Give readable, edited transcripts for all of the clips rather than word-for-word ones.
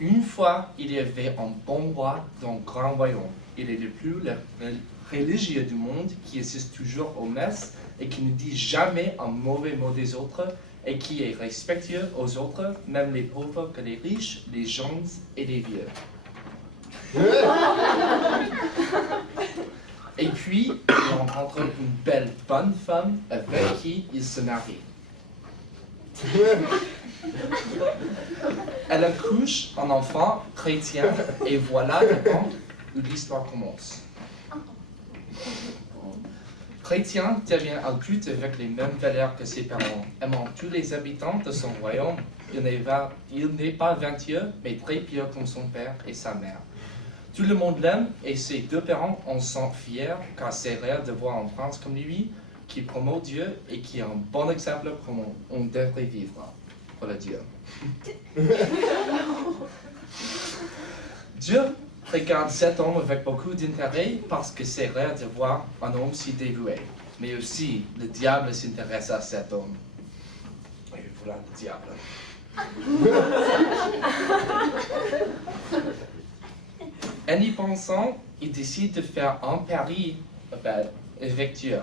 Une fois, il y avait un bon roi dans un grand royaume. Il est le plus religieux du monde, qui assiste toujours aux messes et qui ne dit jamais un mauvais mot des autres et qui est respectueux aux autres, même les pauvres que les riches, les jeunes et les vieux. Et puis, il rencontre une belle, bonne femme avec qui il se marie. Elle accouche un enfant chrétien et voilà le moment où l'histoire commence. Chrétien devient adulte avec les mêmes valeurs que ses parents, aimant tous les habitants de son royaume. Il n'est pas vertueux, mais très pieux comme son père et sa mère. Tout le monde l'aime et ses deux parents en sont fiers car c'est rare de voir un prince comme lui qui promeut Dieu et qui est un bon exemple comment on devrait vivre. Voilà Dieu. Dieu regarde cet homme avec beaucoup d'intérêt parce que c'est rare de voir un homme si dévoué. Mais aussi, le diable s'intéresse à cet homme. Et voilà le diable. En y pensant, il décide de faire un pari avec Dieu.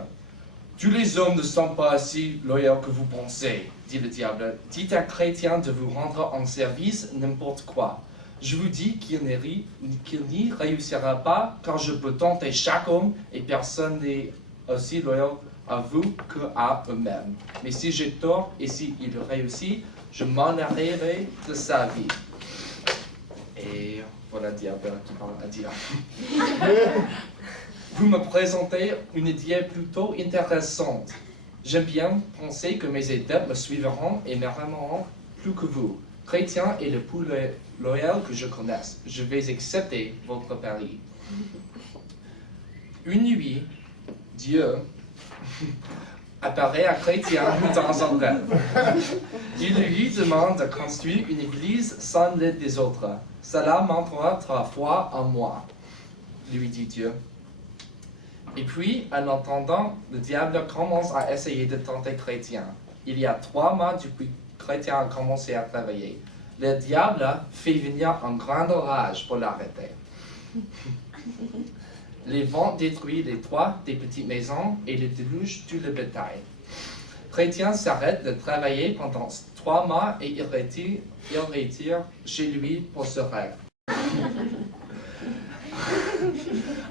Tous les hommes ne sont pas aussi loyaux que vous pensez, dit le diable. Dites à un chrétien de vous rendre en service n'importe quoi. Je vous dis qu'il n'y réussira pas, car je peux tenter chaque homme et personne n'est aussi loyal à vous qu'à eux-mêmes. Mais si j'ai tort et s'il réussit, je m'en arriverai de sa vie. Et voilà le diable qui parle à Dieu. Vous me présentez une idée plutôt intéressante. J'aime bien penser que mes adeptes me suivront et m'aimeront plus que vous. Chrétien est le plus loyal que je connaisse. Je vais accepter votre pari. Une nuit, Dieu apparaît à Chrétien dans un rêve. Il lui demande de construire une église sans l'aide des autres. Cela m'entrera 3 fois en moi, lui dit Dieu. Et puis, en entendant, le diable commence à essayer de tenter Chrétien. Il y a 3 mois depuis que Chrétien a commencé à travailler. Le diable fait venir un grand orage pour l'arrêter. Les vents détruisent les toits des petites maisons et le déluge tout le bétail. Chrétien s'arrête de travailler pendant 3 mois et il retire chez lui pour ce rêve.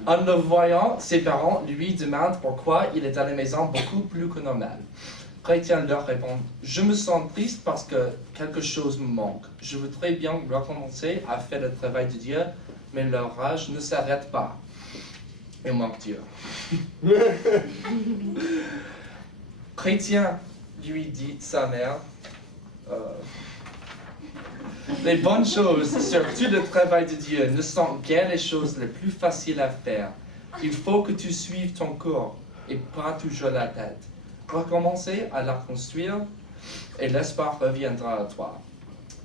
En le voyant, ses parents lui demandent pourquoi il est à la maison beaucoup plus que normal. Chrétien leur répond, « Je me sens triste parce que quelque chose me manque. Je voudrais bien recommencer à faire le travail de Dieu, mais l'orage ne s'arrête pas. Il manque Dieu. » Chrétien lui dit sa mère, les bonnes choses, surtout le travail de Dieu, ne sont guère les choses les plus faciles à faire. Il faut que tu suives ton corps et pas toujours la tête. Recommencer à la construire et l'espoir reviendra à toi.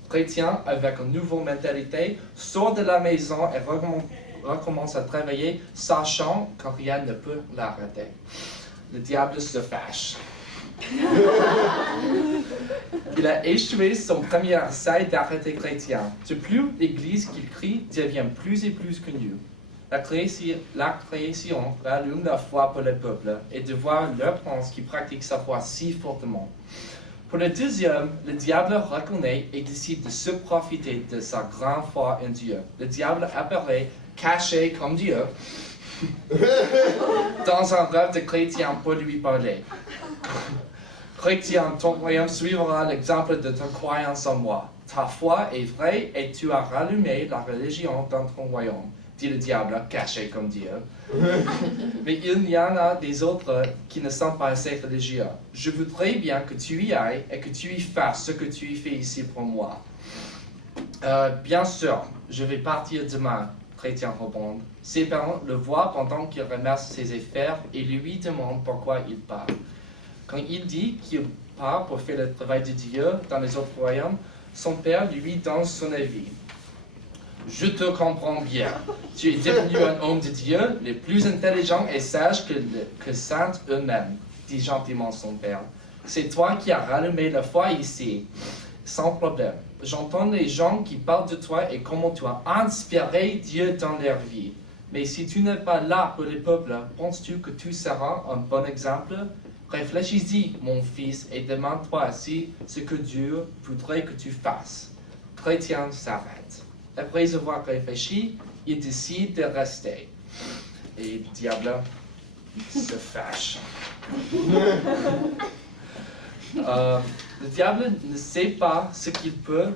Chrétien, avec une nouvelle mentalité, sort de la maison et recommence à travailler, sachant que rien ne peut l'arrêter. Le diable se fâche. Il a échoué son premier essai d'arrêter Chrétien. De plus, l'Église qu'il crie devient plus et plus connue. La création rallume la foi pour le peuple et de voir leur prince qui pratique sa foi si fortement. Pour le deuxième, le diable reconnaît et décide de se profiter de sa grande foi en Dieu. Le diable apparaît caché comme Dieu dans un rêve de Chrétien pour lui parler. Chrétien, ton royaume suivra l'exemple de ta croyance en moi. Ta foi est vraie et tu as rallumé la religion dans ton royaume, dit le diable, caché comme Dieu. Mais il y en a des autres qui ne sont pas assez religieux. Je voudrais bien que tu y ailles et que tu y fasses ce que tu y fais ici pour moi. Bien sûr, je vais partir demain, Chrétien répond. Ses parents le voient pendant qu'il ramasse ses affaires et lui demandent pourquoi il part. Quand il dit qu'il part pour faire le travail de Dieu dans les autres royaumes, son père lui donne son avis. « Je te comprends bien. Tu es devenu un homme de Dieu, le plus intelligent et sage que saints eux-mêmes, dit gentiment son père. C'est toi qui as rallumé la foi ici. sans problème. J'entends les gens qui parlent de toi et comment tu as inspiré Dieu dans leur vie. Mais si tu n'es pas là pour les peuples, penses-tu que tu seras un bon exemple? Réfléchis-y, mon fils, et demande-toi si ce que Dieu voudrait que tu fasses. Chrétien s'arrête. Après avoir réfléchi, il décide de rester. Et le diable se fâche. Le diable ne sait pas ce qu'il peut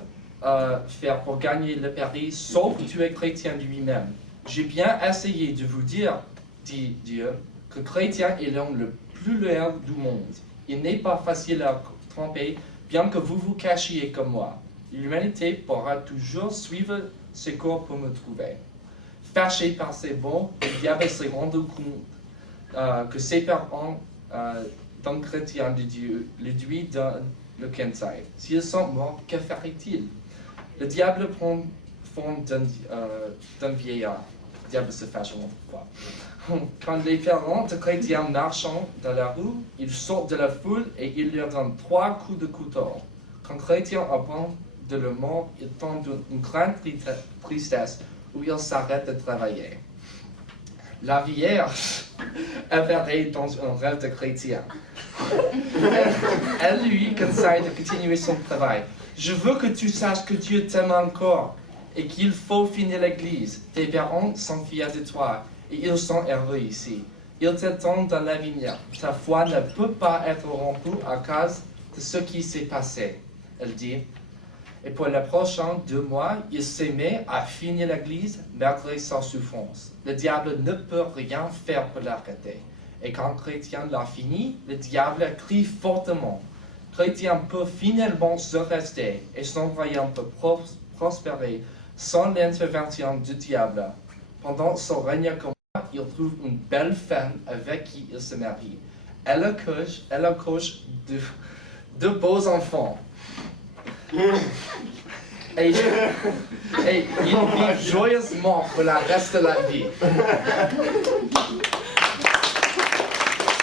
faire pour gagner le pari, sauf tu es chrétien lui-même. J'ai bien essayé de vous dire, dit Dieu, que chrétien est l'homme le plus loyal du monde. Il n'est pas facile à tromper, bien que vous vous cachiez comme moi. L'humanité pourra toujours suivre ses cours pour me trouver. Fâché par ses bons, le diable s'est rendu compte que ses parents d'un chrétien de Dieu lui donnent le conseil. S'ils sont morts, que ferait-il? Le diable prend forme d'un vieillard. Le diable se fâche en fois. Quand les parents de chrétiens marchent dans la rue, ils sortent de la foule et ils leur donnent 3 coups de couteau. Quand chrétien apprend de leur mort, il tombe d'une grande tristesse où il s'arrête de travailler. La vierge apparaît dans un rêve de chrétien. Elle lui conseille de continuer son travail. Je veux que tu saches que Dieu t'aime encore et qu'il faut finir l'église. Tes parents sont fiers de toi et ils sont heureux ici. Ils t'attendent dans l'avenir. Ta foi ne peut pas être rompue à cause de ce qui s'est passé. Elle dit. Et pour les prochains 2 mois, il s'est mis à finir l'église malgré sa souffrance. Le diable ne peut rien faire pour l'arrêter. Et quand Chrétien l'a fini, le diable crie fortement. Chrétien peut finalement se rester et son royaume peut prospérer sans l'intervention du diable. Pendant son règne comme il trouve une belle femme avec qui il se marie. Elle accouche de beaux enfants. Et il vit joyeusement pour le reste de la vie.